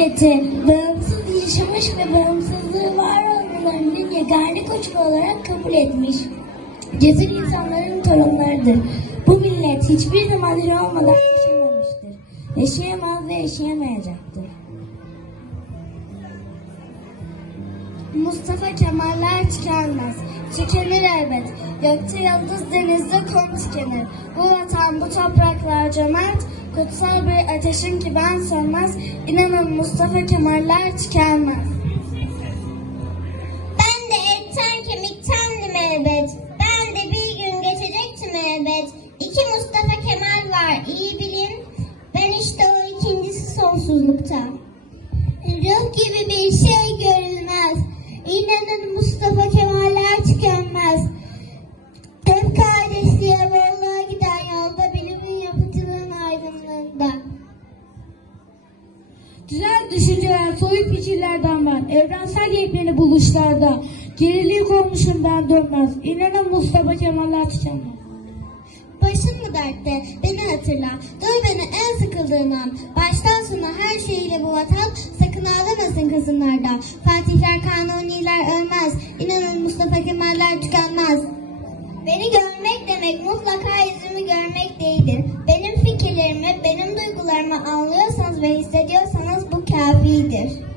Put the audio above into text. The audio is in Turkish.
milleti bağımsız yaşamış ve bağımsızlığı var olmalarının yegane koşulu olarak kabul etmiş. Cesur insanların torunlarıdır. Bu millet hiçbir zaman hür olmadan yaşamamıştır. Yaşayamaz ve yaşayamayacaktır. Mustafa Kemaller tükenmez. Tükenir elbet. Gökte yıldız denizde kum tükenir. Bu vatan bu topraklar cömert. Kutsal bir ateşim ki ben sönmez. İnanın Mustafa Kemaller tükenmez. Ben de etten kemiktendim elbet. Ben de bir gün geçecektim elbet. İki Mustafa Kemal var iyi bilin. Ben işte o ikincisi sonsuzlukta. Ruh gibi bir şey görülmez. İnanın Mustafa Güzel düşünceler soyut fikirlerden var. Evrensel yepyeni buluşlarda. Geriliği komşundan dönmez. İnanın Mustafa Kemal'ler tükenmez. Başın mı dertte? Beni hatırla. Dur beni en sıkıldığın an. Baştan sona her şeyiyle bu vatan sakın ağlamasın kızımlarda. Fatihler, kanuniler ölmez. İnanın Mustafa Kemaller tükenmez. Beni görmek demek mutlaka yüzümü görmek değildir. Benim fikirlerimi, benim duygularımı anlıyorsanız ve hissediyorsanız bu kafidir.